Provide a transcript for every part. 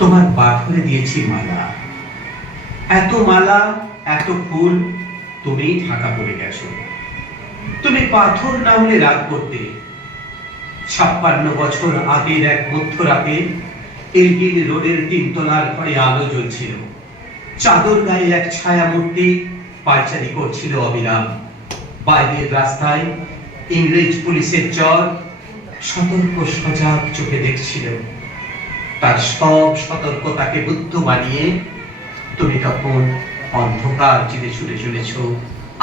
তোমার পাথরে দিয়েছি মালা, এত মালা, এত ফুল, তুমি ঢাকা পড়ে গেছো। তুমি পাথর না হলে রাগ করতে। 56 বছর আগের এক মধ্যরাতে এলগিন রোডের 3 তলার ঘরে আলো জ্বলছিল। চাদর গায়ে এক ছায়া মূর্তি পায়চারি করছিল অবিরাম। বাইরের রাস্তায় ইংরেজ পুলিশের চর সতর্ক সজাগ চোখে দেখছিল। তার সব সতর্কতাকে বুদ্ধ বানিয়ে তুমি তখন অন্ধকার চিরে ছুটে চলেছ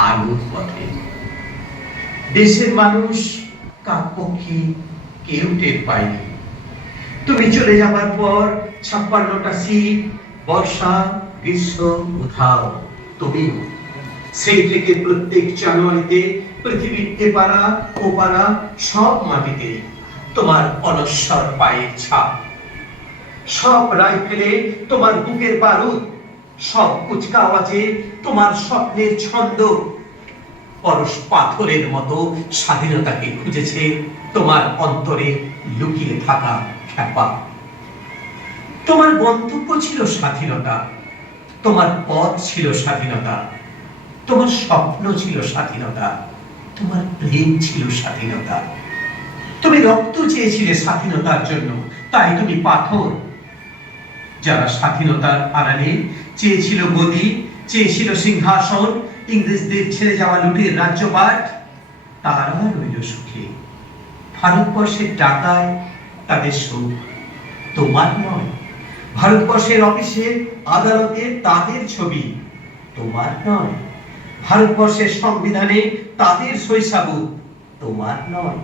আলোর পথে। দেশের মানুষ কাকপক্ষী কেউ টের পায়নি। তুমি চলে যাবার পর 56টা শীত, বর্ষা, গ্রীষ্ম উধাও। তুমি সেই থেকে প্রত্যেক জানুয়ারিতে পৃথিবীর এপারা ওপারা সব মাটিতে তোমার অনশ্বর পায়ের ছাপ। সব রাইফেলে তোমার বুকের বারুদ, সব কুচকা আওয়াজে তোমার স্বপ্নের ছন্দ। পরশ পাথরের মতো স্বাধীনতাকে খুঁজেছে তোমার অন্তরে লুকিয়ে থাকা খ্যাপা। তোমার গন্তব্য ছিল স্বাধীনতা, তোমার পথ ছিল স্বাধীনতা, তোমার স্বপ্ন ছিল স্বাধীনতা, তোমার প্রেম ছিল স্বাধীনতা। তুমি রক্ত চেয়েছিলে স্বাধীনতার জন্য, তাই তুমি পাথর। যারা স্বাধীনতার আড়ালে চেয়েছিল গদি, চেয়েছিল সিংহাসন, ইংরেজদের ছেড়ে যাওয়া লুটের রাজ্যপাট, তারা রইল সুখে। ভারতবর্ষের টাকায় তাদের সুখ, তোমার নয়। ভারতবর্ষের অফিসে আদালতে তাদের ছবি, তোমার নয়। ভারতবর্ষের সংবিধানে তাদের শৈশাবুক, তোমার নয়।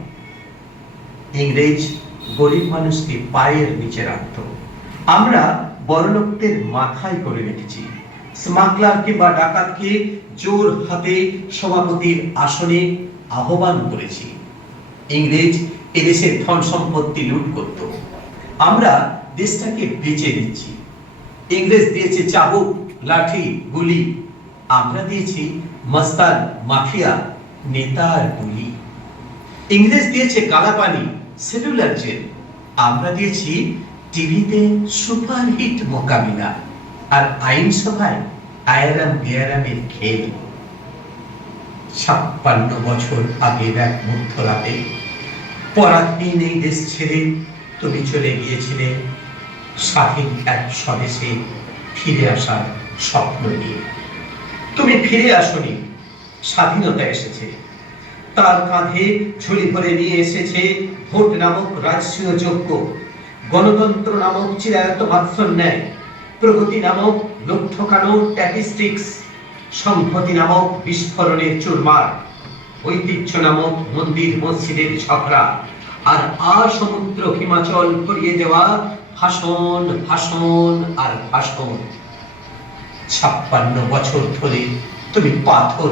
ইংরেজ গরিব মানুষকে পায়ের নিচে রাখত, আমরা বড়লোকদের মাথায় করে রেখেছি। স্মাগলার কিংবা ডাকাতকে জোর হাতে সভাপতির আসনে আহ্বান করেছি। ইংরেজ এদেশের ধন সম্পত্তি লুট করত, আমরা দেশটাকে বেচে দিচ্ছি। ইংরেজ দিয়েছে চাবুক, লাঠি, গুলি, আমরা দিয়েছি মস্তান, মাফিয়া, নেতার গুলি। ইংরেজ দিয়েছে কালাপানি, সেলুলার জেল, আমরা দিয়েছি টিভিতে সুপারহিট মোকাবিলা আর আইনসভায় আয়ারাম বেয়ারামের খেল। 56 বছর আগের এক মধ্যরাতে পরাধীন এই দেশ ছেড়ে তুমি চলে গিয়েছিলে স্বাধীন এক স্বদেশে ফিরে আসার স্বপ্ন নিয়ে। তুমি ফিরে আসনি, স্বাধীনতা এসেছে। তার কাঁধে ঝুলি ভরে নিয়ে এসেছে ভোট নামক রাজসূয় যজ্ঞ, গণতন্ত্র নামক চিরায়ত বাৎসর ন্যায়, প্রগতি নামক লোক ঠকানো স্ট্যাটিস্টিক্স, সংহতি নামক বিস্ফোরণের চুরমার, ঐতিহ্য নামক মন্দির মসজিদের ঝগড়া, আর সমুদ্র হিমাচল ভরিয়ে দেওয়া ভাষণ, ভাষণ আর ভাষণ। 56 বছর ধরে তুমি পাথর।